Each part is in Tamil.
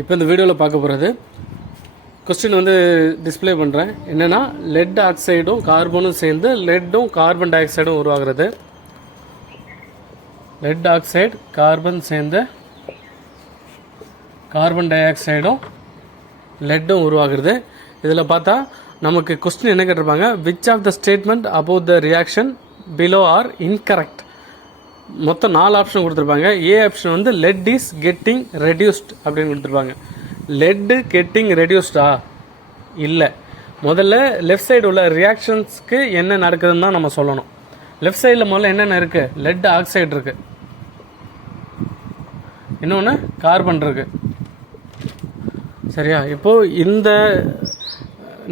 இப்போ இந்த வீடியோவில் பார்க்க போகிறது கொஸ்டின் வந்து டிஸ்பிளே பண்ணுறேன். என்னென்னா லெட் ஆக்சைடும் கார்பனும் சேர்ந்து லெட்டும் கார்பன் டை ஆக்சைடும் உருவாகிறது. லெட் ஆக்சைடு கார்பன் சேர்ந்து கார்பன் டை ஆக்சைடும் லெட்டும் உருவாகிறது. இதில் பார்த்தா நமக்கு கொஸ்டின் என்ன கேட்டிருப்பாங்க, which of the statement about the reaction below are incorrect. மொத்தம் 4 ஆப்ஷன் கொடுத்துருப்பாங்க. ஏ ஆப்ஷன் வந்து லெட் இஸ் கெட்டிங் ரெடியூஸ்ட் அப்படின்னு கொடுத்துருப்பாங்க. லெட்டு கெட்டிங் ரெடியூஸ்டா இல்லை. முதல்ல லெஃப்ட் சைடு உள்ள ரியாக்ஷன்ஸ்க்கு என்ன நடக்குதுன்னு தான் நம்ம சொல்லணும். லெஃப்ட் சைடில் முதல்ல என்னென்ன இருக்குது, லெட் ஆக்சைடு இருக்குது, இன்னொன்று கார்பன் இருக்குது. சரியா? இப்போது இந்த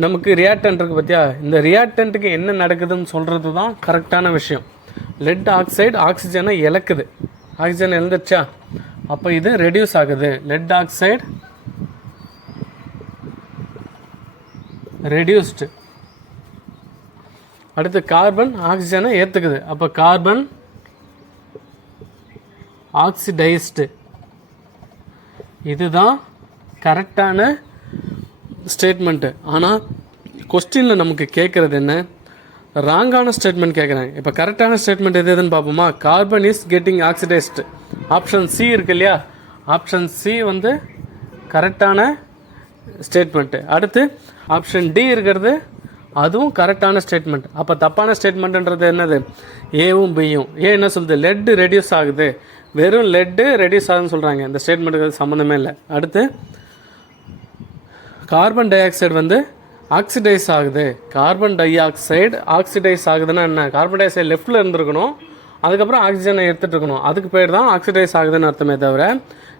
நமக்கு ரியாக்டன்ட் இருக்குது பார்த்தியா, இந்த ரியாக்டன்ட்டுக்கு என்ன நடக்குதுன்னு சொல்கிறது தான் கரெக்டான விஷயம். லெட் ஆக்சைடு ஆக்சிஜனை இழக்குது, ஆக்சிஜன் இழந்துருச்சா, அப்போ இது ரெடியூஸ் ஆகுது. Let oxide reduced. அடுத்து கார்பன் ஆக்சிஜனை ஏற்றுக்குது, அப்போ கார்பன் ஆக்சிடைஸ்டு. இதுதான் கரெக்டான ஸ்டேட்மெண்ட்டு. ஆனால் கொஸ்டினில் நமக்கு கேட்குறது என்ன, ராங்கான ஸ்டேட்மெண்ட் கேட்குறாங்க. இப்போ கரெக்டான ஸ்டேட்மெண்ட் எது எதுன்னு பார்ப்போமா. Carbon is getting oxidised, option C இருக்கு இல்லையா, ஆப்ஷன் சி வந்து கரெக்டான ஸ்டேட்மெண்ட்டு. அடுத்து ஆப்ஷன் டி இருக்கிறது, அதுவும் கரெக்டான ஸ்டேட்மெண்ட். அப்போ தப்பான ஸ்டேட்மெண்ட்டுன்றது என்னது, ஏவும் பியும். ஏ என்ன சொல்லுது, லெட்டு ரெடியூஸ் ஆகுது, வெறும் லெட்டு ரெடியூஸ் ஆகுதுன்னு சொல்கிறாங்க. இந்த ஸ்டேட்மெண்ட்டுக்கு சம்மந்தமே இல்லை. அடுத்து கார்பன் டை ஆக்சைடு வந்து ஆக்சிடைஸ் ஆகுது. கார்பன் டை ஆக்சைடு ஆக்சிடைஸ் ஆகுதுன்னா என்ன, கார்பன் டை ஆக்சைடு லெஃப்டில் இருந்துருக்கணும், அதுக்கப்புறம் ஆக்சிஜனை எடுத்துகிட்டு இருக்கணும், அதுக்கு பேர் தான் ஆக்சிடைஸ் ஆகுதுன்னு அர்த்தமே தவிர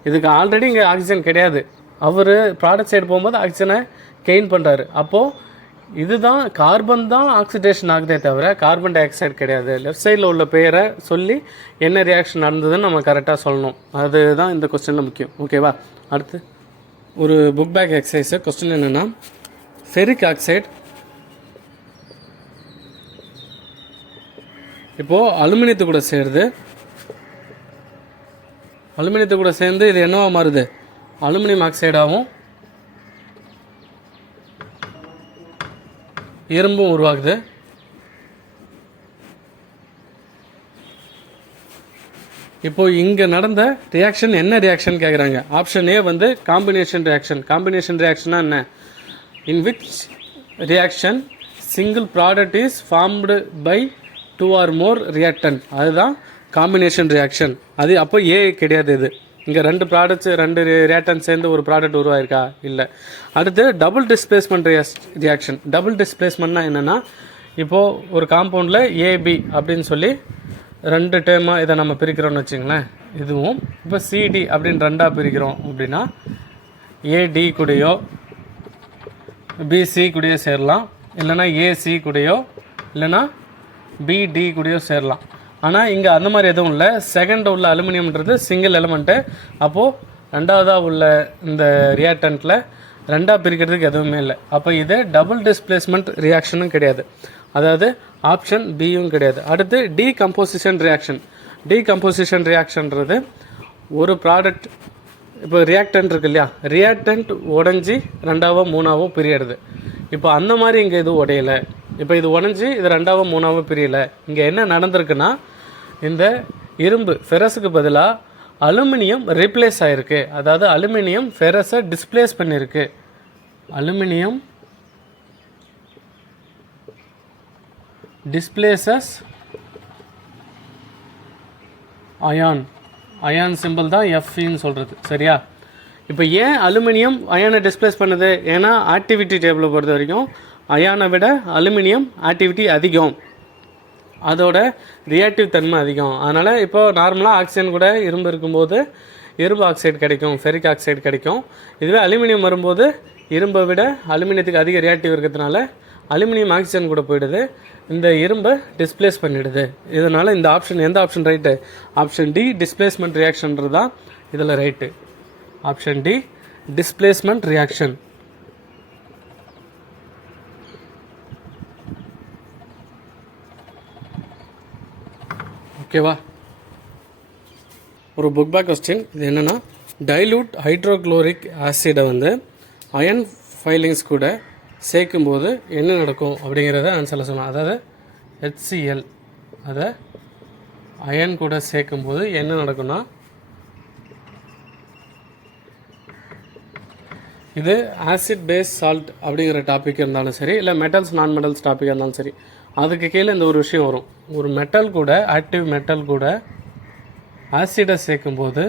இதுக்கு ஆல்ரெடி இங்கே ஆக்சிஜன் கிடையாது. அவர் ப்ராடக்ட் சைடு போகும்போது ஆக்சிஜனை கெயின் பண்ணுறாரு. அப்போது இதுதான் கார்பன் தான் ஆக்சிடேஷன் ஆகுதே தவிர கார்பன் டை ஆக்சைடு கிடையாது. லெஃப்ட் சைடில் உள்ள பேரை சொல்லி என்ன ரியாக்ஷன் நடந்ததுன்னு நம்ம கரெக்டாக சொல்லணும். அதுதான் இந்த கொஸ்டினில் முக்கியம். ஓகேவா? அடுத்து ஒரு புக் பேக் எக்ஸசைஸு. கொஸ்டின் என்னென்னா, ஃபெரிக் ஆக்சைடு இப்போது அலுமினியத்து கூட சேருது. அலுமினியத்து கூட சேர்ந்து இது என்னவா மாறுது, அலுமினியம் ஆக்சைடாகவும் இரும்பும் உருவாகுது. இப்போது இங்கே நடந்த ரியாக்ஷன் என்ன ரியாக்ஷன் கேட்குறாங்க. ஆப்ஷன் ஏ வந்து காம்பினேஷன் ரியாக்ஷன். காம்பினேஷன் ரியாக்ஷனா என்ன, in which reaction single product is formed by 2 or more reactant. அதுதான் காம்பினேஷன் ரியாக்ஷன். அது அப்போ ஏ கிடையாது. இது இங்கே 2 ப்ராடக்ட்ஸ் 2 ரியாக்டன் சேர்ந்து ஒரு ப்ராடக்ட் உருவாயிருக்கா, இல்லை. அடுத்து டபுள் டிஸ்பிளேஸ்மெண்ட் ரியாக்ஷன். டபுள் டிஸ்பிளேஸ்மெண்ட்னா என்னென்னா, இப்போது ஒரு காம்பவுண்டில் ஏபி அப்படின்னு சொல்லி 2 டேர்மாக இதை நம்ம பிரிக்கிறோன்னு வச்சுங்களேன். இதுவும் இப்போ சிடி அப்படின்னு 2ஆக பிரிக்கிறோம் அப்படின்னா ஏடி கூடயோ பிசி கூடயோ சேரலாம், இல்லைனா ஏசி கூடயோ இல்லைனா பிடி கூடயோ சேரலாம். ஆனால் இங்கே அந்த மாதிரி எதுவும் இல்லை. செகண்ட் உள்ள அலுமினியம்ன்றது சிங்கிள் எலிமெண்ட்டு. அப்போது 2ஆவதாக உள்ள இந்த ரியாக்டண்ட்டில் 2ஆக பிரிக்கிறதுக்கு எதுவுமே இல்லை. அப்போ இது டபுள் டிஸ்பிளேஸ்மெண்ட் ரியாக்ஷனும் கிடையாது, அதாவது ஆப்ஷன் பியும் கிடையாது. அடுத்து டீகம்போசிஷன் ரியாக்ஷன். டீகம்போசிஷன் ரியாக்ஷன்றது ஒரு ப்ராடக்ட், இப்போ ரியாக்டன்ட் இருக்கு இல்லையா, ரியாக்டன்ட் உடஞ்சி 2ஆவோ 3ஆவோ பிரியறது. இப்போ அந்த மாதிரி இங்கே இது உடையலை. இப்போ இது உடஞ்சி இது 2ஆவோ 3ஆவோ பிரியலை. இங்கே என்ன நடந்திருக்குன்னா, இந்த இரும்பு ஃபெரஸுக்கு பதிலாக அலுமினியம் ரீப்ளேஸ் ஆகிருக்கு. அதாவது அலுமினியம் ஃபெரஸை டிஸ்பிளேஸ் பண்ணியிருக்கு. Aluminium displaces iron. Iron simple தான் எஃப்இன்னு சொல்கிறது. சரியா? இப்போ ஏன் அலுமினியம் அயானை டிஸ்பிளேஸ் பண்ணுது, ஏன்னா ஆக்டிவிட்டி டேபிளை பொறுத்த வரைக்கும் அயானை விட அலுமினியம் ஆக்டிவிட்டி அதிகம், அதோட ரியாக்டிவ் தன்மை அதிகம். அதனால் இப்போது நார்மலாக ஆக்சிஜன் கூட இரும்பு இருக்கும்போது இரும்பு ஆக்சைடு கிடைக்கும், ஃபெரிக் ஆக்சைடு கிடைக்கும். இதுவே அலுமினியம் வரும்போது இரும்பை விட அலுமினியத்துக்கு அதிக ரியாக்டிவ் இருக்கிறதுனால அலுமினியம் ஆக்சிஜன் கூட போயிடுது, இந்த இரும்பை டிஸ்பிளேஸ் பண்ணிடுது. இதனால் இந்த ஆப்ஷன் எந்த option right, option D displacement ரியாக்ஷன்றது தான் இதில் right. Option D displacement reaction. ஓகேவா? ஒரு புக் பேக் கொஸ்டின். இது என்னென்னா, டைல்யூட் ஹைட்ரோக்ளோரிக் ஆசிடை வந்து அயன் ஃபைலிங்ஸ் கூட சேர்க்கும்போது என்ன நடக்கும் அப்படிங்கிறத ஆன்சரில் சொல்லலாம். அதாவது HCl அதை அயன் கூட சேர்க்கும்போது என்ன நடக்கும்னா, இது ஆசிட் பேஸ் சால்ட் அப்படிங்கிற டாபிக் இருந்தாலும் சரி, இல்லை மெட்டல்ஸ் நான் மெட்டல்ஸ் டாபிக் இருந்தாலும் சரி, அதுக்கு கீழே இந்த ஒரு விஷயம் வரும். ஒரு மெட்டல் கூட, ஆக்டிவ் மெட்டல் கூட ஆசிடை சேர்க்கும்போது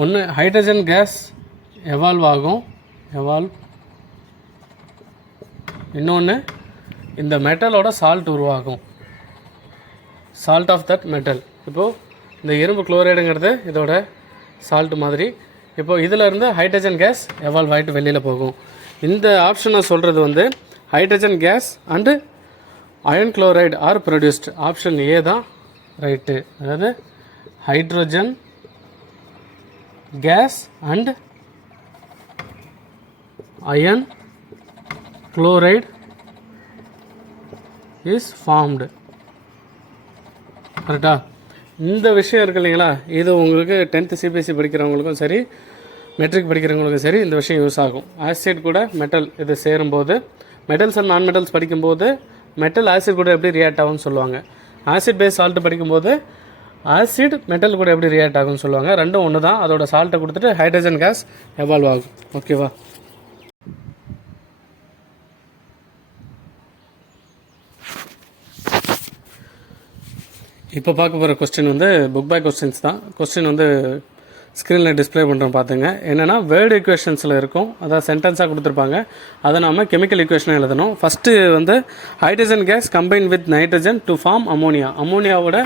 ஒன்று ஹைட்ரஜன் கேஸ் எவால்வ் ஆகும், இன்னொன்று இந்த மெட்டலோட சால்ட் உருவாகும், சால்ட் ஆஃப் தட் மெட்டல். இப்போது இந்த இரும்பு குளோரைடுங்கிறது இதோட சால்ட் மாதிரி. இப்போது இதில் இருந்து ஹைட்ரஜன் கேஸ் எவால்வ் ஆகிட்டு வெளியில் போகும். இந்த ஆப்ஷனை சொல்கிறது வந்து hydrogen gas and iron chloride are produced. Option A தான் ரைட்டு. அதாவது hydrogen gas and iron chloride is formed. கரெக்டா? இந்த விஷயம் இருக்கு இல்லைங்களா, இது உங்களுக்கு 10th CBSE படிக்கிறவங்களுக்கும் சரி, மெட்ரிக் படிக்கிறவங்களுக்கும் சரி இந்த விஷயம் யூஸ் ஆகும். ஆசிட் கூட மெட்டல் இது சேரும்போது, மெட்டல்ஸ் அண்ட் நான் மெட்டல்ஸ் படிக்கும்போது மெட்டல் ஆசிட் கூட எப்படி ரியாக்ட் ஆகும்னு சொல்லுவாங்க. ஆசிட் பேஸ் சால்ட்டு படிக்கும்போது ஆசிட் மெட்டல் கூட எப்படி ரியாக்ட் ஆகும்னு சொல்லுவாங்க. ரெண்டும் ஒன்று தான். அதோட சால்ட்டை கொடுத்துட்டு ஹைட்ரஜன் கேஸ் எவால்வ் ஆகும். ஓகேவா? இப்போ பார்க்க போகிற கொஸ்டின் வந்து புக் பை கொஸ்டின்ஸ் தான். கொஸ்டின் வந்து ஸ்க்ரீனில் டிஸ்பிளே பண்ணுறோம் பார்த்துங்க. என்னென்னா வேர்டு ஈக்குவேஷன்ஸில் இருக்கும், அதாவது சென்டென்ஸாக கொடுத்துருப்பாங்க. அதை நம்ம கெமிக்கல் ஈக்குவேஷனாக எழுதணும். ஃபஸ்ட்டு வந்து hydrogen gas combine with nitrogen to form ammonia. அமோனியாவோட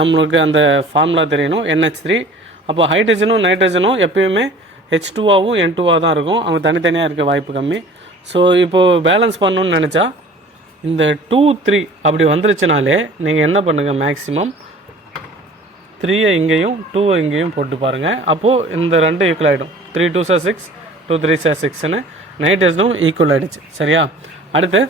நம்மளுக்கு அந்த ஃபார்முலா தெரியணும், NH3. அப்போ ஹைட்ரஜனும் நைட்ரஜனும் எப்பயுமே H2ஆகவும் N2ஆக தான் இருக்கும், அவங்க தனித்தனியாக இருக்க வாய்ப்பு கம்மி. ஸோ இப்போது பேலன்ஸ் பண்ணணுன்னு நினச்சா இந்த 2 3 அப்படி வந்துருச்சுனாலே நீங்கள் என்ன பண்ணுங்கள், மேக்ஸிமம் 3 இங்கேயும் 2 இங்கேயும் போட்டு பாருங்கள். அப்போது இந்த ரெண்டு ஈக்குவல் ஆகிடும். 3 2s 6, 2 3s 6ன்னு நைட்ரஜனும் ஈக்குவல் ஆகிடுச்சு. சரியா? அடுத்து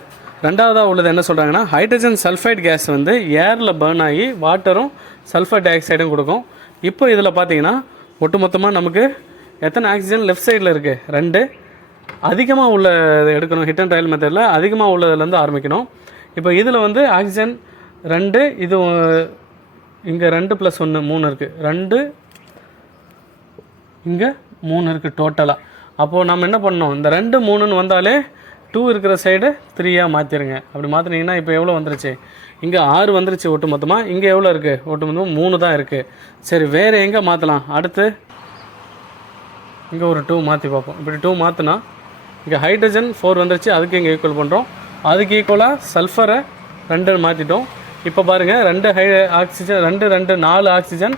ரெண்டாவதாக உள்ளது என்ன சொல்கிறாங்கன்னா, ஹைட்ரஜன் சல்ஃபைட் கேஸ் வந்து ஏரில் பர்ன் ஆகி வாட்டரும் சல்ஃபர் டை ஆக்சைடும் கொடுக்கும். இப்போ இதில் பார்த்தீங்கன்னா ஒட்டுமொத்தமாக நமக்கு எத்தனை ஆக்சிஜன் லெஃப்ட் சைடில் இருக்குது? 2. அதிகமாக உள்ள எடுக்கணும். ஹிட் அண்ட் ட்ரையல் மெத்தடில் அதிகமாக உள்ளதுலேருந்து ஆரம்பிக்கணும். இப்போ இதில் வந்து ஆக்சிஜன் 2, இது இங்கே 2 + 1 3 இருக்குது, 2 இங்கே 3 இருக்குது டோட்டலாக. அப்போது நம்ம என்ன பண்ணோம், இந்த 2 3ன்னு வந்தாலே 2 இருக்கிற சைடு 3யாக மாற்றிடுங்க. அப்படி மாற்றினீங்கன்னா இப்போ எவ்வளோ வந்துருச்சு, இங்கே 6 வந்துருச்சு ஒட்டு மொத்தமாக. இங்கே எவ்வளோ இருக்குது, ஒட்டு மொத்தமாக 3 தான் இருக்குது. சரி, வேறு எங்கே மாற்றலாம்? அடுத்து இங்கே ஒரு 2 மாற்றி பார்ப்போம். இப்படி 2 மாற்றினா இங்கே ஹைட்ரஜன் 4 வந்துருச்சு, அதுக்கு இங்கே ஈக்குவல் பண்ணுறோம். அதுக்கு ஈக்குவலாக சல்ஃபரை 2 மாற்றிட்டோம். இப்போ பாருங்கள், 2 ஆக்சிஜன் 2 2 4 ஆக்சிஜன்,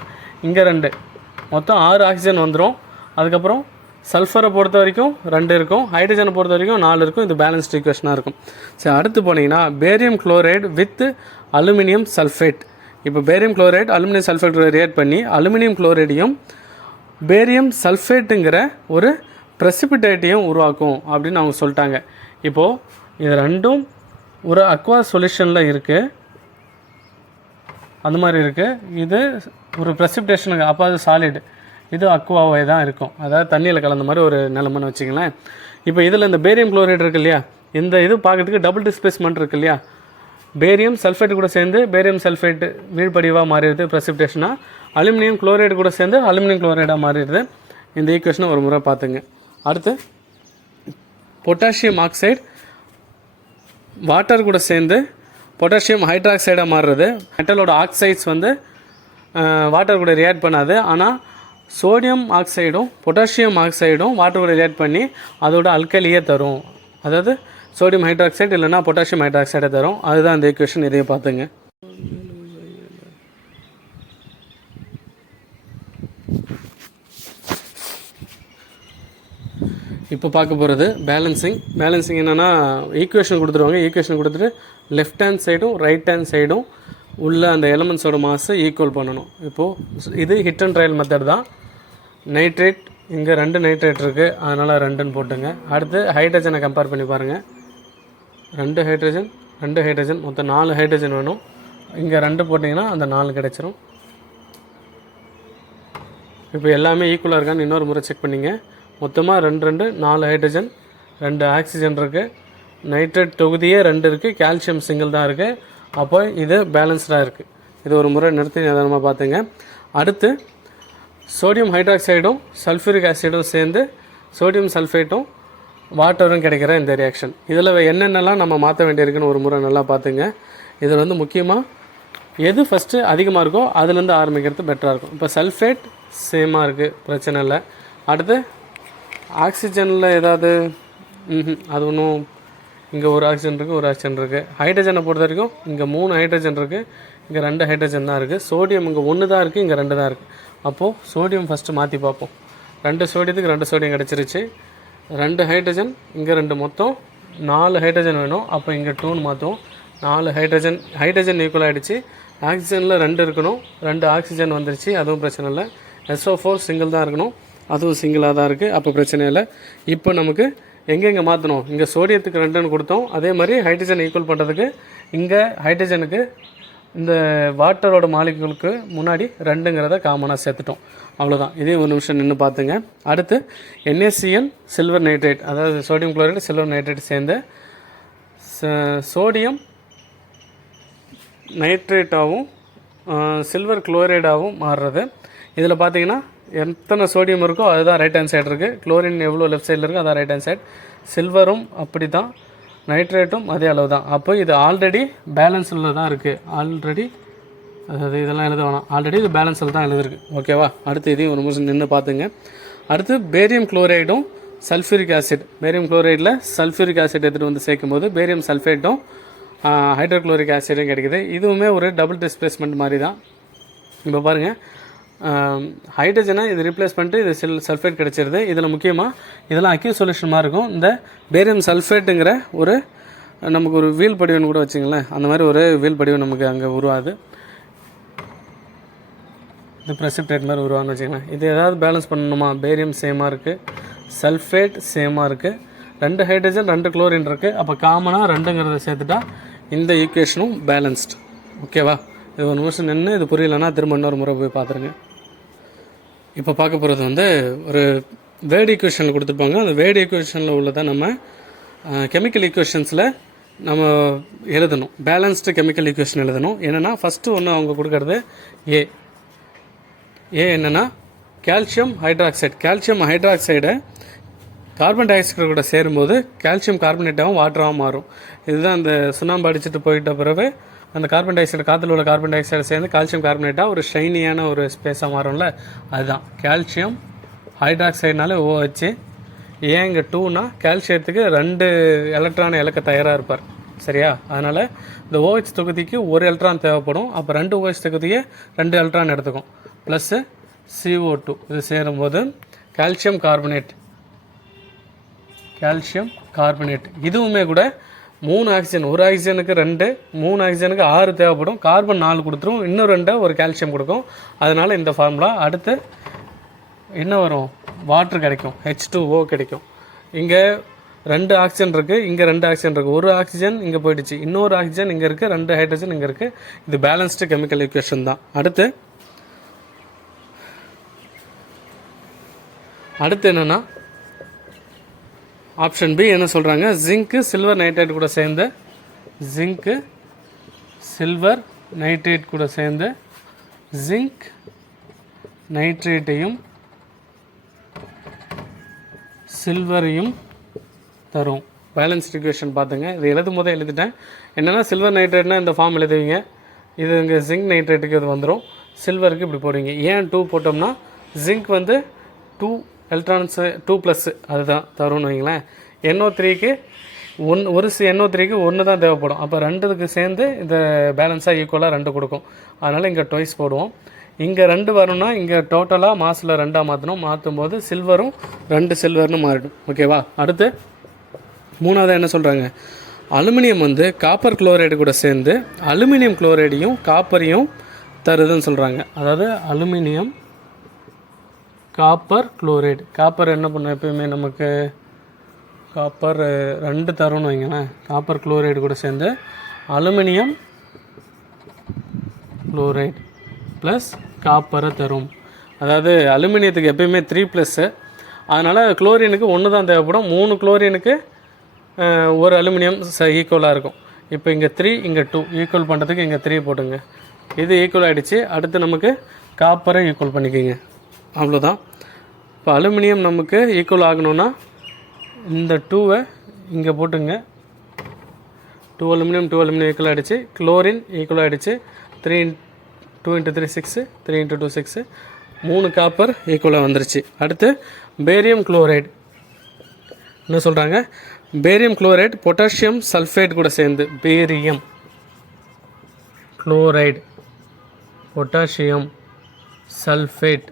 இங்கே 2 மொத்தம் 6 ஆக்சிஜன் வந்துடும். அதுக்கப்புறம் சல்ஃபரை பொறுத்த வரைக்கும் 2 இருக்கும், ஹைட்ரஜனை பொறுத்த வரைக்கும் 4 இருக்கும். இது பேலன்ஸ்ட் ஈக்குவேஷனாக இருக்கும். சரி, அடுத்து போனீங்கன்னா barium chloride with aluminium sulphate. இப்போ barium chloride aluminium sulphate react பண்ணி அலுமினியம் குளோரைடையும் பேரியம் சல்ஃபேட்டுங்கிற ஒரு ப்ரெசிபிடேட்டையும் உருவாக்கும் அப்படின்னு அவங்க சொல்லிட்டாங்க. இப்போது இது ரெண்டும் ஒரு அக்வா சொல்யூஷனில் இருக்குது, அந்த மாதிரி இருக்குது. இது ஒரு ப்ரெசிபிடேஷனுக்கு, அப்போ அது சாலிடு, இது அக்வாவே தான் இருக்கும், அதாவது தண்ணியில் கலந்த மாதிரி ஒரு நிலமன்னு வச்சிங்களேன். இப்போ இதில் இந்த பேரியம் குளோரைடு இருக்குது இல்லையா, இந்த இது பார்க்குறதுக்கு டபுள் டிஸ்பிளேஸ்மெண்ட் இருக்குது இல்லையா, பேரியம் சல்ஃபேட் கூட சேர்ந்து பேரியம் சல்ஃபேட் வீழ்படிவாக மாறிடுது ப்ரெசிபிடேஷனாக, அலுமினியம் குளோரைடு கூட சேர்ந்து அலுமினியம் குளோரைடாக மாறிடுது. இந்த ஈக்குவேஷனை ஒரு முறை பார்த்துங்க. அடுத்து பொட்டாசியம் ஆக்சைடு வாட்டர் கூட சேர்ந்து பொட்டாசியம் ஹைட்ராக்சைடாக மாறுறது. மெட்டலோட ஆக்சைட்ஸ் வந்து வாட்டர் கூட ரியாக்ட் பண்ணாது, ஆனால் சோடியம் ஆக்சைடும் பொட்டாசியம் ஆக்சைடும் வாட்டர் கூட ரியாக்ட் பண்ணி அதோட அல்கலியே தரும். அதாவது சோடியம் ஹைட்ராக்சைடு இல்லைனா பொட்டாசியம் ஹைட்ராக்சைடை தரும். அதுதான் இந்த ஈக்குவேஷன். இதையே பார்த்துங்க. இப்போ பார்க்க போகிறது பேலன்சிங். பேலன்சிங் என்னென்னா, ஈக்குவேஷன் கொடுத்துருவாங்க. ஈக்குவேஷன் கொடுத்துட்டு லெஃப்ட் ஹேண்ட் சைடும் ரைட் ஹேண்ட் சைடும் உள்ள அந்த எலமெண்ட்ஸோட மாஸை ஈக்குவல் பண்ணணும். இப்போது இது ஹிட் அண்ட் ட்ரையல் மெத்தட் தான். நைட்ரேட் இங்கே 2 நைட்ரேட் இருக்குது, அதனால் 2ன்னு போட்டுங்க. அடுத்து ஹைட்ரஜனை கம்பேர் பண்ணி பாருங்கள். 2 ஹைட்ரஜன் 2 ஹைட்ரஜன் மொத்தம் 4 ஹைட்ரஜன் வேணும். இங்கே 2 போட்டிங்கன்னா அந்த 4 கிடச்சிரும். இப்போ எல்லாமே ஈக்குவலாக இருக்கான்னு இன்னொரு முறை செக் பண்ணிங்க. மொத்தமாக 2 4 ஹைட்ரஜன் 2 ஆக்சிஜன் இருக்குது. நைட்ரேட் தொகுதியே 2 இருக்குது, கால்சியம் சிங்கிள் தான் இருக்குது. அப்போ இது பேலன்ஸ்டாக இருக்குது. இது ஒரு முறை நிறுத்தி நிதானமாக பார்த்துங்க. அடுத்து சோடியம் ஹைட்ராக்சைடும் சல்ஃபூரிக் ஆசிடும் சேர்ந்து சோடியம் சல்ஃபேட்டும் வாட்டரும் கிடைக்கிற இந்த ரியாக்ஷன். இதில் என்னென்னலாம் நம்ம மாற்ற வேண்டியிருக்குன்னு ஒரு முறை நல்லா பார்த்துங்க. இதில் வந்து முக்கியமாக எது ஃபஸ்ட்டு அதிகமாக இருக்கோ அதுலேருந்து ஆரம்பிக்கிறது பெட்டராக இருக்கும். இப்போ சல்ஃபேட் சேமாக இருக்குது, பிரச்சனை இல்லை. அடுத்து ஆக்சிஜனில் ஏதாவது அது ஒன்றும், இங்கே ஒரு ஆக்சிஜன் இருக்குது, ஒரு ஆக்சிஜன் இருக்குது. ஹைட்ரஜனை பொறுத்த வரைக்கும் இங்கே 3 ஹைட்ரஜன் இருக்குது, இங்கே 2 ஹைட்ரஜன் தான் இருக்குது. சோடியம் இங்கே 1 தான் இருக்குது, இங்கே 2 தான் இருக்குது. அப்போது சோடியம் ஃபஸ்ட்டு மாற்றி பார்ப்போம். 2 சோடியத்துக்கு 2 சோடியம் கிடச்சிருச்சு. 2 ஹைட்ரஜன், இங்கே 2, மொத்தம் 4 ஹைட்ரஜன் வேணும். அப்போ இங்கே 2ன்னு மாற்றுவோம். 4 ஹைட்ரஜன் ஈக்குவல் ஆகிடுச்சு. ஆக்சிஜனில் 2 இருக்கணும், 2 ஆக்சிஜன் வந்துருச்சு, அதுவும் பிரச்சனை இல்லை. SO4 சிங்கிள் தான் இருக்கணும், அதுவும் சிங்கிளாக தான் இருக்குது, அப்போ பிரச்சனை இல்லை. இப்போ நமக்கு எங்கெங்கே மாற்றணும், இங்கே சோடியத்துக்கு 2ன்னு கொடுத்தோம். அதே மாதிரி ஹைட்ரஜன் ஈக்குவல் பண்ணுறதுக்கு இங்கே ஹைட்ரஜனுக்கு இந்த வாட்டரோட மாலிகுலுக்கு முன்னாடி 2ங்கிறத காமனாக சேர்த்துட்டோம். அவ்வளோதான். இதே ஒரு நிமிஷம் நின்று பார்த்துங்க. அடுத்து NaCN சில்வர் நைட்ரேட், அதாவது சோடியம் குளோரைடு சில்வர் நைட்ரேட் சேர்ந்து சோடியம் நைட்ரேட்டாகவும் சில்வர் குளோரைடாகவும் மாறுறது. இதில் பார்த்தீங்கன்னா எத்தனை சோடியம் இருக்கோ அதுதான் ரைட் ஹேண்ட் சைடு இருக்குது. குளோரின் எவ்வளோ லெஃப்ட் சைடில் இருக்கோ அதான் ரைட் ஹேண்ட் சைடு. சில்வரும் அப்படி தான், நைட்ரேட்டும் அதே அளவு தான். அப்போ இது ஆல்ரெடி பேலன்ஸில் தான் இருக்குது. அதாவது இதெல்லாம் எழுத வேணாம், ஆல்ரெடி இது பேலன்ஸில் தான் எழுதிருக்கு. ஓகேவா? அடுத்து இதையும் ஒரு நிமிஷம் நின்று பார்த்துங்க. அடுத்து பேரியம் குளோரைடும் சல்ஃபூரிக் ஆசிட். பேரியம் குளோரைடில் சல்ஃபூரிக் ஆசிட் எடுத்துகிட்டு வந்து சேர்க்கும்போது பேரியம் சல்ஃபேட்டும் ஹைட்ரோக்ளோரிக் ஆசிடும் கிடைக்குது. இதுவுமே ஒரு டபுள் டிஸ்பிளேஸ்மெண்ட் மாதிரி தான். இப்போ பாருங்கள், ஹைட்ரஜனை இது ரீப்ளேஸ் பண்ணிட்டு இது சல்ஃபேட் கிடச்சிருது. இதில் முக்கியமாக இதெல்லாம் அக்யூ சொல்யூஷன் மாதிரி இருக்கும். இந்த பேரியம் சல்ஃபேட்டுங்கிற ஒரு நமக்கு ஒரு வீல் படிவன் கூட வச்சுங்களேன், அந்த மாதிரி ஒரு வீல் படிவன் நமக்கு அங்கே உருவாது. இது ப்ரெசிப்டேட் மாதிரி உருவான்னு வச்சுக்கலாம். இது ஏதாவது பேலன்ஸ் பண்ணணுமா? பேரியம் சேமாக இருக்குது, சல்ஃபேட் சேமாக இருக்குது, 2 ஹைட்ரஜன் 2 குளோரின் இருக்குது. அப்போ காமனாக 2ங்கிறத சேர்த்துட்டா இந்த ஈக்குவேஷனும் பேலன்ஸ்டு. ஓகேவா? இது ஒரு நிமிஷம் நின்று இது புரியலன்னா திரும்ப இன்னொரு முறை போய் பார்த்துருங்க. இப்போ பார்க்க போகிறது வந்து ஒரு வேர்டு ஈக்குவேஷனில் கொடுத்துருப்பாங்க. அந்த வேர்டு ஈக்குவேஷனில் உள்ளதை நம்ம கெமிக்கல் ஈக்குவேஷன்ஸில் நம்ம எழுதணும். பேலன்ஸ்டு கெமிக்கல் ஈக்குவேஷன் எழுதணும். என்னென்னா ஃபஸ்ட்டு ஒன்று அவங்க கொடுக்கறது ஏ என்னென்னா கால்சியம் ஹைட்ராக்சைடு. கால்சியம் ஹைட்ராக்சைடை கார்பன் டை ஆக்சைடு கூட சேரும்போது கால்சியம் கார்பனேட்டாகவும் வாட்டராகவும் மாறும். இதுதான் அந்த சுண்ணாம்பு அடிச்சுட்டு போயிட்ட பிறகு அந்த கார்பன் டை ஆக்சைடு, காற்றுல உள்ள கார்பன் டை ஆக்சைடு சேர்ந்து கால்சியம் கார்பனேட்டாக ஒரு ஷைனியான ஒரு ஸ்பேஸாக மாறும்ல, அதுதான் கால்சியம் ஹைட்ராக்சைடுனால OH. ஏன் இங்கே 2னா கால்சியத்துக்கு 2 எலக்ட்ரான் இழக்க தயாராக இருப்பார். சரியா? அதனால் இந்த OH தொகுதிக்கு 1 எலக்ட்ரான் தேவைப்படும். அப்போ 2 OH தொகுதியை 2 எலக்ட்ரான் எடுத்துக்கும். ப்ளஸ்ஸு CO2 இது சேரும்போது கால்சியம் கார்பனேட். இதுவுமே கூட 3 ஆக்சிஜன், ஒரு ஆக்சிஜனுக்கு 2, 3 ஆக்சிஜனுக்கு 6 தேவைப்படும். கார்பன் 4 கொடுத்துரும், இன்னும் 2 ஒரு கால்சியம் கொடுக்கும். அதனால் இந்த ஃபார்முலா. அடுத்து என்ன வரும்? வாட்டர் கிடைக்கும், H2O கிடைக்கும். இங்கே 2 ஆக்சிஜன் இருக்குது, இங்கே 2 ஆக்சிஜன் இருக்குது. ஒரு ஆக்சிஜன் இங்கே போயிடுச்சு, இன்னொரு ஆக்சிஜன் இங்கே இருக்குது, 2 ஹைட்ரஜன் இங்கே இருக்குது. இது பேலன்ஸ்டு கெமிக்கல் ஈக்குவேஷன் தான். அடுத்து என்னென்னா ஆப்ஷன் பி என்ன சொல்கிறாங்க? ஜிங்க்கு சில்வர் நைட்ரேட் கூட சேர்ந்து ஜிங்க் நைட்ரேட்டையும் சில்வரையும் தரும். பேலன்ஸ் ஈக்குவேஷன் பார்த்துங்க. இது எழுதும் போதே எழுதிட்டேன். என்னென்னா சில்வர் நைட்ரேட்னா இந்த ஃபார்ம் எழுதுவீங்க, இது இங்கே ஜிங்க் நைட்ரேட்டுக்கு இது வந்துடும், சில்வருக்கு இப்படி போடுவீங்க. ஏன் 2 போட்டோம்னா ஜிங்க் வந்து 2 எலக்ட்ரான்ஸு 2+, அதுதான் தரும்னு வைங்களேன். NO3க்கு ஒரு NO3க்கு 1 தான் தேவைப்படும். அப்போ 2க்கு சேர்ந்து இந்த பேலன்ஸாக ஈக்குவலாக 2 கொடுக்கும். அதனால் இங்கே ட்வைஸ் போடுவோம். இங்கே 2 வரணும்னா இங்கே டோட்டலாக மாசில் 2ஆக மாற்றும் போது சில்வரும் 2 சில்வர்னு மாறிடும். ஓகேவா? அடுத்து 3வது என்ன சொல்கிறாங்க? அலுமினியம் வந்து காப்பர் குளோரைடு கூட சேர்ந்து அலுமினியம் குளோரைடையும் காப்பரையும் தருதுன்னு சொல்கிறாங்க. அதாவது அலுமினியம் காப்பர் குளோரைடு. காப்பர் என்ன பண்ணும்? எப்பயுமே நமக்கு காப்பர் 2 தரும்னு வைங்களேன். காப்பர் குளோரைடு கூட சேர்ந்து அலுமினியம் குளோரைடு ப்ளஸ் காப்பரை தரும். அதாவது அலுமினியத்துக்கு எப்பயுமே 3+, அதனால் குளோரினுக்கு 1 தான் தேவைப்படும். 3 குளோரினுக்கு ஒரு அலுமினியம் ஈக்குவலாக இருக்கும். இப்போ இங்கே 3 இங்கே 2 ஈக்குவல் பண்ணுறதுக்கு இங்கே 3 போட்டுங்க. இது ஈக்குவல் ஆகிடுச்சு. அடுத்து நமக்கு காப்பரை ஈக்குவல் பண்ணிக்கோங்க. அவ்வளோதான். இப்போ அலுமினியம் நமக்கு ஈக்குவல் ஆகணும்னா இந்த 2வை இங்கே போட்டுங்க. 2 அலுமினியம் ஈக்குவல் ஆகிடுச்சு. குளோரின் ஈக்குவல் ஆகிடுச்சு. 2 × 3 6, 3 × 2 6, 3 காப்பர் ஈக்குவலாக வந்துருச்சு. அடுத்து பேரியம் குளோரைடு என்ன சொல்கிறாங்க? பேரியம் குளோரைடு பொட்டாசியம் சல்ஃபேட் கூட சேர்ந்து barium chloride potassium sulphate.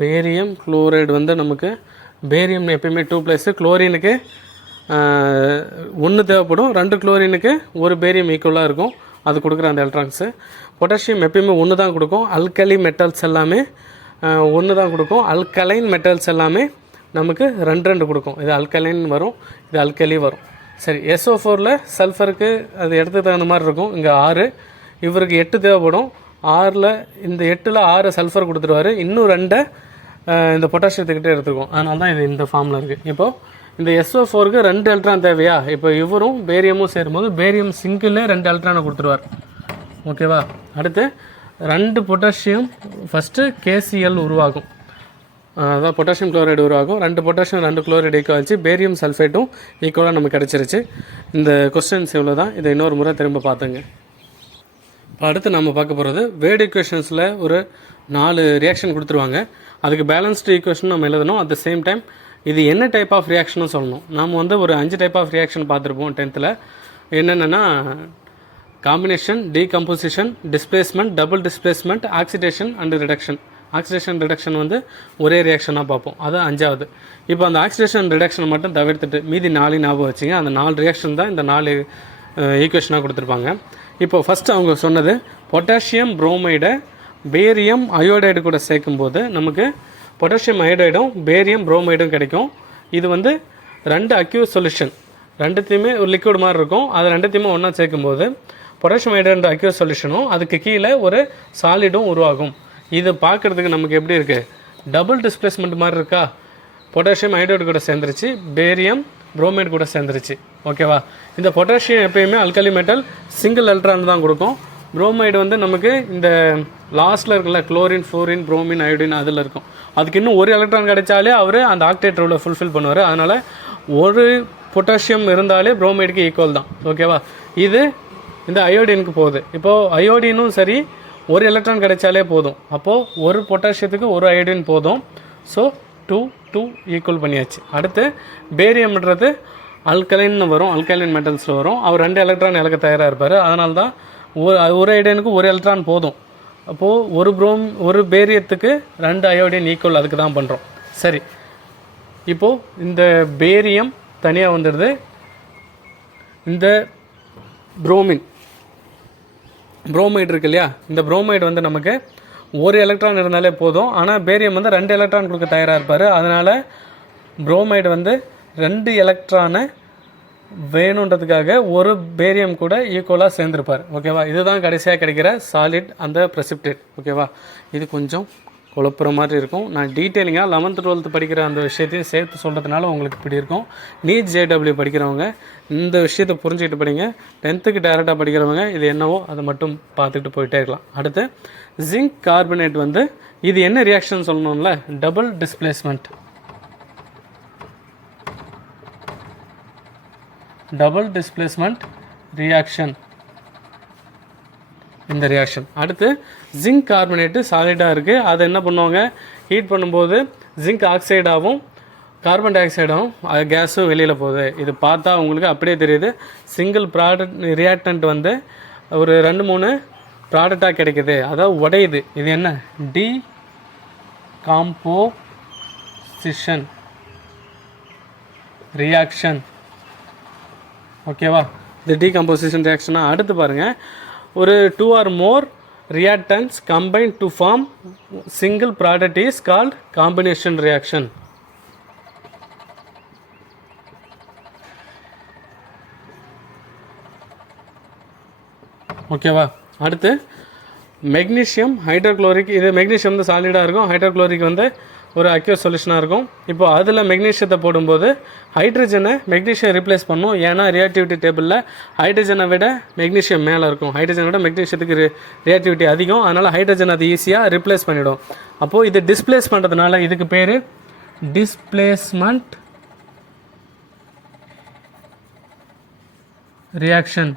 Barium chloride வந்து நமக்கு பேரியம் எப்பயுமே 2+, குளோரினுக்கு 1 தேவைப்படும். 2 குளோரினுக்கு ஒரு பேரியம் ஈக்குவலாக இருக்கும். அது கொடுக்குற அந்த எலக்ட்ரான்ஸு. பொட்டாசியம் எப்பயுமே 1 தான் கொடுக்கும். அல்கலி மெட்டல்ஸ் எல்லாமே 1 தான் கொடுக்கும். அல்கலைன் மெட்டல்ஸ் எல்லாமே நமக்கு 2 கொடுக்கும். இது அல்கலைன் வரும், இது அல்கலி வரும். சரி, SO4ல் சல்ஃபருக்கு அது இடத்துக்கு தகுந்த மாதிரி இருக்கும். இங்கே 6, இவருக்கு 8 தேவைப்படும். 6ல் இந்த 8ல் 6 சல்ஃபர் கொடுத்துருவார். இன்னும் 2 இந்த பொட்டாசியத்துக்கிட்டே எடுத்துக்கும். அதனால தான் இது இந்த ஃபார்மில் இருக்குது. இப்போது இந்த SO4க்கு 2 எலக்ட்ரான் தேவையா? இப்போ இவரும் பேரியமும் சேரும்போது பேரியம் சிங்கிளே 2 எலக்ட்ரானை கொடுத்துருவார். ஓகேவா? அடுத்து 2 பொட்டாசியம் ஃபஸ்ட்டு KCl உருவாகும். அதான் பொட்டாசியம் குளோரைடு உருவாகும். 2 பொட்டாசியம் 2 குளோரைடு ஈக்குவல் ஆச்சு. பேரியம் சல்ஃபேட்டும் ஈக்குவலாக நமக்கு கிடச்சிருச்சு. இந்த கொஸ்டின்ஸ் இவ்வளோ தான். இதை இன்னொரு முறை திரும்ப பார்த்துங்க. இப்போ அடுத்து நம்ம பார்க்க போகிறது வேர்டு ஈக்குவேஷன்ஸில் ஒரு 4 ரியாக்ஷன் கொடுத்துருவாங்க. அதுக்கு பேலன்ஸ்டு ஈக்குவேஷன் நம்ம எழுதணும். அட் த சேம் டைம் இது என்ன டைப் ஆஃப் ரியாக்ஷனும் சொல்லணும். நாம் வந்து ஒரு 5 டைப் ஆஃப் ரியாக்ஷன் பார்த்துருப்போம் 10th. என்னென்னா combination, decomposition, displacement, double displacement, oxidation and reduction. Oxidation reduction வந்து ஒரே ரியாக்ஷனாக பார்ப்போம். அது 5வது. இப்போ அந்த ஆக்சிடேஷன் ரிடக்ஷனை மட்டும் தவிர்த்துட்டு மீதி 4 ஞாபகம் வச்சுங்க. அந்த 4 ரியாக்ஷன் தான் இந்த 4 ஈக்குவேஷனாக கொடுத்துருப்பாங்க. இப்போ ஃபஸ்ட்டு அவங்க சொன்னது பொட்டாசியம் புரோமைடை பேரியம் அயோடைடு கூட சேர்க்கும்போது நமக்கு பொட்டாசியம் அயோடைடும் பேரியம் புரோமைடும் கிடைக்கும். இது வந்து 2 அக்யூஸ் சொல்யூஷன், 2த்தையுமே ஒரு லிக்விட் மாதிரி இருக்கும். அது 2த்தையுமே ஒன்றா சேர்க்கும்போது பொட்டாசியம் அயோடைடு அக்யூஸ் சொல்யூஷனும் அதுக்கு கீழே ஒரு சாலிடும் உருவாகும். இது பார்க்குறதுக்கு நமக்கு எப்படி இருக்குது? டபுள் டிஸ்பிளேஸ்மெண்ட் மாதிரி இருக்கா? பொட்டாசியம் அயோடைடு கூட சேர்ந்துருச்சு, பேரியம் புரோமைடு கூட சேர்ந்துருச்சு. ஓகேவா? இந்த பொட்டாசியம் எப்பயுமே அல்கலி மெட்டல் சிங்கிள் எலக்ட்ரான் தான் கொடுக்கும். புரோமைடு வந்து நமக்கு இந்த லாஸ்ட்டில் இருக்குல்ல குளோரின், ஃப்ளோரின், புரோமின், அயோடின் அதில் இருக்கும். அதுக்கு இன்னும் ஒரு எலக்ட்ரான் கிடைச்சாலே அவர் அந்த ஆக்டேட் ரூலை ஃபுல்ஃபில் பண்ணுவார். அதனால் ஒரு பொட்டாசியம் இருந்தாலே புரோமைடுக்கு ஈக்குவல் தான். ஓகேவா? இது இந்த அயோடினுக்கு போகுது. இப்போது அயோடினும் சரி ஒரு எலக்ட்ரான் கிடைச்சாலே போதும். அப்போது ஒரு பொட்டாசியத்துக்கு ஒரு அயோடின் போதும். ஸோ 2 2 ஈக்குவல் பண்ணியாச்சு. அடுத்து பேரியம்ன்றது அல்கலைன்னு வரும், அல்கலைன் மெட்டல்ஸில் வரும். அவர் 2 எலக்ட்ரான் இழக்க தயாராக இருப்பார். அதனால தான் ஒரு அயோடினுக்கு ஒரு எலக்ட்ரான் போதும். அப்போது ஒரு பேரியத்துக்கு 2 அயோடின் ஈக்குவல், அதுக்கு தான் பண்ணுறோம். சரி, இப்போது இந்த பேரியம் தனியாக வந்துடுது. இந்த புரோமைடு இருக்கு இல்லையா? இந்த புரோமைடு வந்து நமக்கு ஒரு எலக்ட்ரான் இருந்தாலே போதும். ஆனால் பேரியம் வந்து 2 எலக்ட்ரான் கொடுக்க தயாராக இருப்பார். அதனால் புரோமைடு வந்து 2 எலக்ட்ரானை வேணுன்றதுக்காக ஒரு பேரியம் கூட ஈக்குவலாக சேர்ந்துருப்பார். ஓகேவா? இதுதான் கடைசியாக கிடைக்கிற சாலிட் அந்த ப்ரெசிப்டேட். ஓகேவா? இது கொஞ்சம் குழப்புற மாதிரி இருக்கும். நான் டீட்டெயிலிங்காக 11th 12th படிக்கிற அந்த விஷயத்தையும் சேர்த்து சொல்கிறதுனால உங்களுக்கு இப்படி இருக்கும். நீட் JW படிக்கிறவங்க இந்த விஷயத்தை புரிஞ்சுக்கிட்டு படிங்க. 10th டேரெக்டாக படிக்கிறவங்க இது என்னவோ அதை மட்டும் பார்த்துக்கிட்டு போயிட்டே இருக்கலாம். அடுத்து ஜிங்க் கார்பனேட் வந்து இது என்ன ரியாக்ஷன் சொல்லணும்ல? டபுள் டிஸ்பிளேஸ்மெண்ட், ரியாக்ஷன், இந்த ரியாக்ஷன். அடுத்து ஜிங்க் கார்பனேட்டு சாலிடாக இருக்குது. அதை என்ன பண்ணுவாங்க? ஹீட் பண்ணும்போது ஜிங்க் ஆக்சைடாகவும் கார்பன் டை ஆக்சைடாகவும் கேஸும் வெளியில் போகுது. இது பார்த்தா உங்களுக்கு அப்படியே தெரியுது. சிங்கிள் ப்ராடக்ட் ரியாக்டன்ட் வந்து ஒரு 2-3 ப்ராடக்டாக கிடைக்குது, அதாவது உடையுது. இது என்ன? Decomposition reaction. ஓகேவா? இது டீகம்போசிஷன் ரியாக்ஷனாக. அடுத்து பாருங்கள், ஒரு 2 or more reactants combine to form single product is called combination reaction. ஓகேவா? அடுத்து மெக்னீஷியம் ஹைட்ரோக்ளோரிக், இது மெக்னீஷியம் வந்து சாலிடாக இருக்கும், ஹைட்ரோக்ளோரிக் வந்து ஒரு அக்யூஸ் சொல்யூஷனாக இருக்கும். இப்போ அதில் மெக்னீஷியத்தை போடும்போது ஹைட்ரஜனை மெக்னீஷியம் ரிப்ளேஸ் பண்ணும். ஏன்னா ரியாக்டிவிட்டி டேபிளில் ஹைட்ரஜனை விட மெக்னீஷியம் மேலே இருக்கும். ஹைட்ரஜனை விட மெக்னீஷியத்துக்கு ரியாக்டிவிட்டி அதிகம், அதனால் ஹைட்ரஜன் அது ஈஸியாக ரிப்ளேஸ் பண்ணிவிடும். அப்போது இது டிஸ்பிளேஸ் பண்ணுறதுனால இதுக்கு பேர் டிஸ்பிளேஸ்மெண்ட் ரியாக்ஷன்.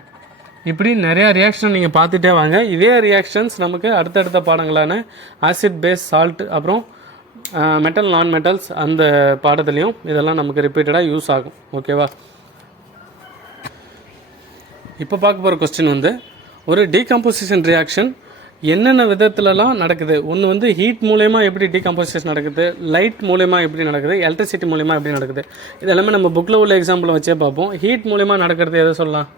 இப்படி நிறையா ரியாக்ஷன் நீங்கள் பார்த்துட்டே வாங்க. இதே ரியாக்ஷன்ஸ் நமக்கு அடுத்தடுத்த பாடங்களான ஆசிட் பேஸ் சால்ட் அப்புறம் மெட்டல் நான் மெட்டல்ஸ் அந்த பாடத்துலேயும் இதெல்லாம் நமக்கு ரிப்பீட்டடாக யூஸ் ஆகும். ஓகேவா? இப்போ பார்க்க போகிற கொஸ்டின் வந்து ஒரு டீகம்போசிஷன் ரியாக்ஷன் என்னென்ன விதத்துலலாம் நடக்குது. ஒன்று வந்து ஹீட் மூலயமா எப்படி டீகம்போசிஷன் நடக்குது, லைட் மூலயமா எப்படி நடக்குது, எலக்ட்ரிசிட்டி மூலயமா எப்படி நடக்குது. இது எல்லாமே நம்ம புக்கில் உள்ள எக்ஸாம்பிளை வச்சே பார்ப்போம். ஹீட் மூலயமா நடக்கிறது எதை சொல்லலாம்?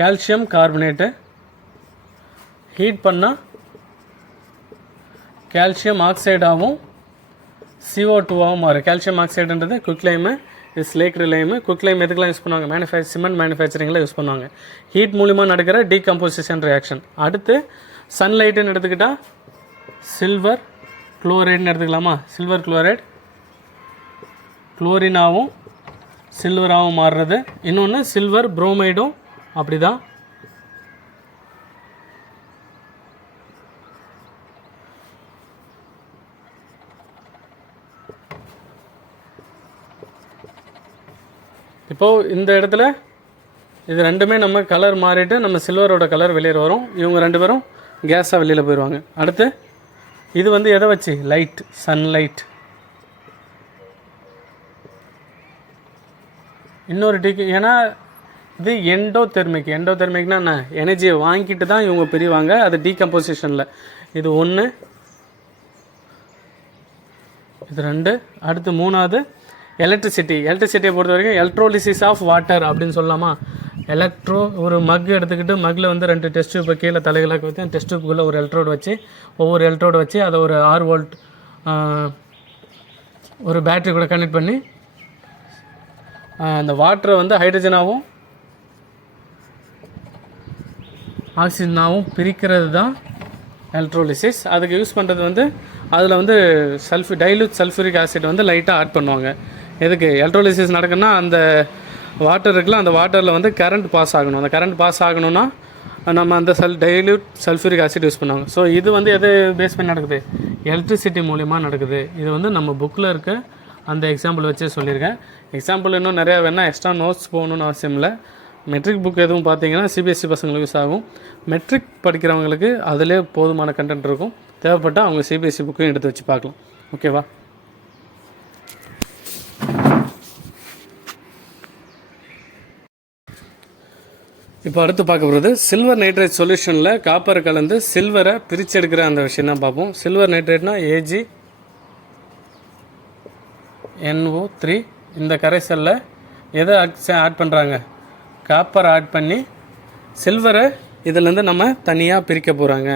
கால்சியம் கார்பனேட்டு ஹீட் பண்ணால் கால்சியம் ஆக்சைடாகவும் CO2ஆகவும் மாறும். கால்சியம் ஆக்சைடுன்றது குவிக்லைமு, இது ஸ்லேக்டு லைமு. குவிக்லைம் எதுக்கெலாம் யூஸ் பண்ணுவாங்க? சிமெண்ட் மேனுஃபேக்சரிங்கில் யூஸ் பண்ணுவாங்க. ஹீட் மூலிமா நடக்கிற டீகம்போசிஷன் ரியாக்ஷன். அடுத்து சன்லைட்டுன்னு எடுத்துக்கிட்டால் சில்வர் குளோரைடுன்னு எடுத்துக்கலாமா? சில்வர் குளோரைடு குளோரினாவும் சில்வராகவும் மாறுறது. இன்னொன்று சில்வர் புரோமைடும் அப்படி தான். இப்போது இந்த இடத்துல இது ரெண்டுமே நம்ம கலர் மாறிட்டு நம்ம சில்வரோட கலர் வெளியே வரும். இவங்க ரெண்டு பேரும் கேஸாக வெளியில் போயிடுவாங்க. அடுத்து இது வந்து எதை வச்சு? Light, sunlight. இன்னொரு ஏன்னா இது எண்டோதெர்மிக்னா என்ன? எனர்ஜியை வாங்கிட்டு தான் இவங்க பிரிவாங்க, அது டீகம்போசிஷனில். இது ஒன்று, இது ரெண்டு. அடுத்து மூணாவது எலக்ட்ரிசிட்டியை பொறுத்த வரைக்கும் எலக்ட்ரோலிசிஸ் ஆஃப் வாட்டர் அப்படின்னு சொல்லலாமா? ஒரு மக் எடுத்துக்கிட்டு மக்கில் வந்து 2 டெஸ்ட் டியூப்பை கீழே தலைகளாக வச்சு டெஸ்ட் டியூப்புக்குள்ளே ஒரு எலக்ட்ரோடு வச்சு ஒவ்வொரு எலக்ட்ரோடு வச்சு அதை ஒரு 6 வோல்ட் ஒரு பேட்ரி கூட கனெக்ட் பண்ணி அந்த வாட்டரை வந்து ஹைட்ரஜனாகவும் ஆக்சிஜனாகவும் பிரிக்கிறது தான் எலக்ட்ரோலிசிஸ். அதுக்கு யூஸ் பண்ணுறது வந்து அதில் வந்து டைலூட் சல்ஃபூரிக் ஆசிட் வந்து லைட்டாக ஆட் பண்ணுவாங்க. எதுக்கு? எலக்ட்ரோலிசிஸ் நடக்குன்னா அந்த வாட்டர் இருக்குல்ல, அந்த வாட்டரில் வந்து கரண்ட் பாஸ் ஆகணும். அந்த கரண்ட் பாஸ் ஆகணும்னா நம்ம அந்த டைலூட் சல்ஃபூரிக் ஆசிட் யூஸ் பண்ணுவாங்க. ஸோ இது வந்து எது பேஸ் பண்ணி நடக்குது? எலக்ட்ரிசிட்டி மூலிமா நடக்குது. இது வந்து நம்ம புக்கில் இருக்க அந்த எக்ஸாம்பிள் வச்சே சொல்லியிருக்கேன். எக்ஸாம்பிள் இன்னும் நிறையா வேணால் எக்ஸ்ட்ரா நோட்ஸ் போகணுன்னு அவசியம் இல்லை. மெட்ரிக் புக் எதுவும் பார்த்தீங்கன்னா சிபிஎஸ்சி பசங்களுக்கு யூஸ் ஆகும். மெட்ரிக் படிக்கிறவங்களுக்கு அதிலே போதுமான கண்டென்ட் இருக்கும். தேவைப்பட்டால் அவங்க சிபிஎஸ்சி புக்கையும் எடுத்து வச்சு பார்க்கலாம். ஓகேவா? இப்போ அடுத்து பார்க்க போகிறது சில்வர் நைட்ரேட் சொல்யூஷனில் காப்பர் கலந்து சில்வரை பிரித்து எடுக்கிற அந்த விஷயம் தான் பார்ப்போம். சில்வர் நைட்ரேட்னா AgNO3. இந்த கரைசலில் எதை ஆட் பண்ணுறாங்க? காப்பர் ஆட் பண்ணி சில்வரை இதிலேருந்து நம்ம தனியாக பிரிக்க போகிறாங்க.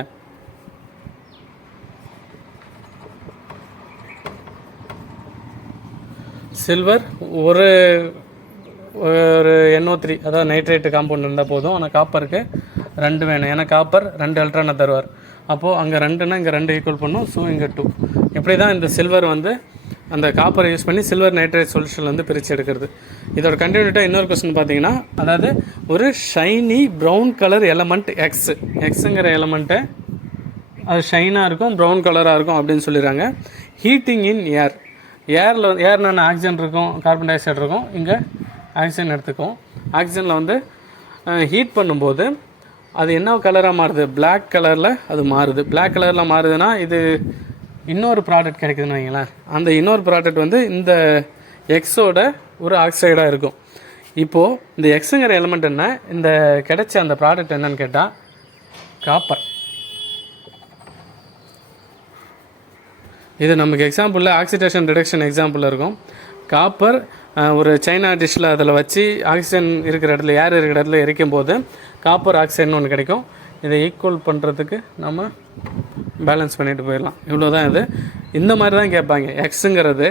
சில்வர் ஒரு NO3 அதாவது நைட்ரேட்டு காம்பவுண்ட் இருந்தால் போதும். ஆனால் காப்பருக்கு 2 வேணும். ஏன்னா காப்பர் 2 எலக்ட்ரானை தருவார். அப்போது அங்கே 2னா இங்கே 2 ஈக்குவல் பண்ணும். ஸோ இங்கே 2. இப்படி தான் இந்த சில்வர் வந்து அந்த காப்பரை யூஸ் பண்ணி சில்வர் நைட்ரேட் சொல்யூஷன் வந்து பிரித்து எடுக்கிறது. இதோட கண்டினியூட்டாக இன்னொரு கொஸ்டின் பார்த்தீங்கன்னா, அதாவது ஒரு ஷைனி ப்ரௌன் கலர் எலமெண்ட் எக்ஸுங்கிற எலமெண்ட்டை அது ஷைனாக இருக்கும், ப்ரௌன் கலராக இருக்கும் அப்படின்னு சொல்லிடுறாங்க. ஹீட்டிங் இன் ஏர்னா ஆக்சிஜன் இருக்கும், கார்பன் டை ஆக்சைடு இருக்கும். இங்கே ஆக்சிஜன் எடுத்துக்கும். ஆக்சிஜனில் வந்து ஹீட் பண்ணும்போது அது என்ன கலராக மாறுது? பிளாக் கலரில் அது மாறுது. பிளாக் கலரில் மாறுதுன்னா இது இன்னொரு ப்ராடக்ட் கிடைக்குதுன்னு வைங்களேன். அந்த இன்னொரு ப்ராடக்ட் வந்து இந்த எக்ஸோட ஒரு ஆக்சைடாக இருக்கும். இப்போது இந்த எக்ஸுங்கிற எலிமெண்ட் என்ன? இந்த கிடைச்ச அந்த ப்ராடக்ட் என்னன்னு கேட்டால் காப்பர். இது நமக்கு எக்ஸாம்பிளில் ஆக்சிடேஷன் ரிடக்ஷன் எக்ஸாம்பிளில் இருக்கும். காப்பர் ஒரு சைனா டிஷ்ஷில் அதில் வச்சு ஆக்சிஜன் இருக்கிற இடத்துல ஏர் இருக்கிற இடத்துல எரிக்கும் போது காப்பர் ஆக்சைடுன்னு ஒன்று கிடைக்கும். இதை ஈக்குவல் பண்ணுறதுக்கு நம்ம பேலன்ஸ் பண்ணிட்டு போயிடலாம். இவ்வளோ தான் இது. இந்த மாதிரி தான் கேட்பாங்க. எக்ஸுங்கிறது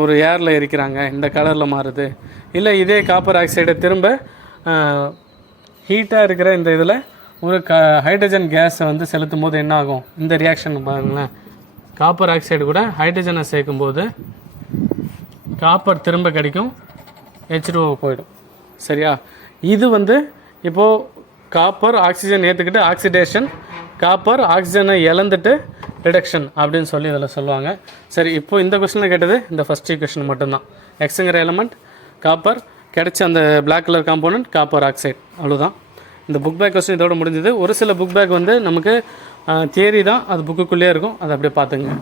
ஒரு ஏரில் எரிக்கிறாங்க, இந்த கலரில் மாறுது. இல்லை இதே காப்பர் ஆக்சைடை திரும்ப ஹீட்டாக இருக்கிற இந்த இதில் ஒரு ஹைட்ரஜன் கேஸை வந்து செலுத்தும் போது என்ன ஆகும்? இந்த ரியாக்ஷன் பாருங்களேன். காப்பர் ஆக்சைடு கூட ஹைட்ரஜனை சேர்க்கும்போது காப்பர் திரும்ப கிடைக்கும், H2O போயிடும். சரியா? இது வந்து இப்போது காப்பர் ஆக்சிஜன் ஏற்றுக்கிட்டு ஆக்சிடேஷன், காப்பர் ஆக்சிஜனை இழந்துட்டு ரிடக்ஷன் அப்படின்னு சொல்லி இதில் சொல்லுவாங்க. சரி, இப்போது இந்த கொஸ்டினில் கேட்டது இந்த ஃபஸ்ட் ஈக்குவேஷன் மட்டும்தான். எக்ஸுங்கிற எலமெண்ட் காப்பர், கிடைச்ச அந்த black colour component copper oxide, அவ்வளோதான். இந்த புக் பேக் கொஸ்டின் இதோட முடிஞ்சது. ஒரு சில புக் பேக் வந்து நமக்கு தியரி தான், அது புக்குக்குள்ளேயே இருக்கும், அதை அப்படியே பார்த்துங்க.